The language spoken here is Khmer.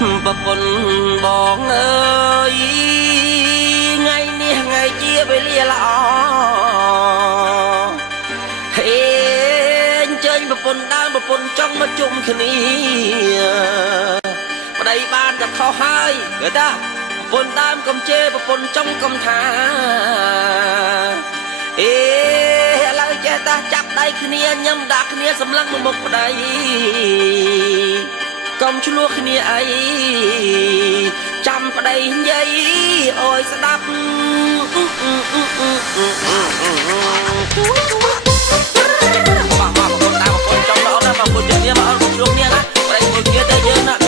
ប្រពន្ធបងអើយថ្ងៃនេះថ្ងៃជាវេលាល្អហេអញ្ជើញប្រពន្ធដើមប្រពន្ធចង់មកជុំគ្នាប្តីបានតែខុសហើយគេថាប្រពន្ធដើមកុំជេរប្រពន្ធចង់កុំថាអេឥឡូវចេះតាចាប់ដៃគ្នាញឹមដាក់គ្នាសម្លឹងមកមុខប្តីកុំឆ្លោះគ្នាអីចាំប្តីនិយាយអើយស្ដាប់មកប្រពន្ធដើមប្រពន្ធចង់មកអត់ណាមកប្រពន្ធយើងនេះមកអត់ឆ្លោះគ្នាណាប្តីមួយគ្នាទៅយើងណា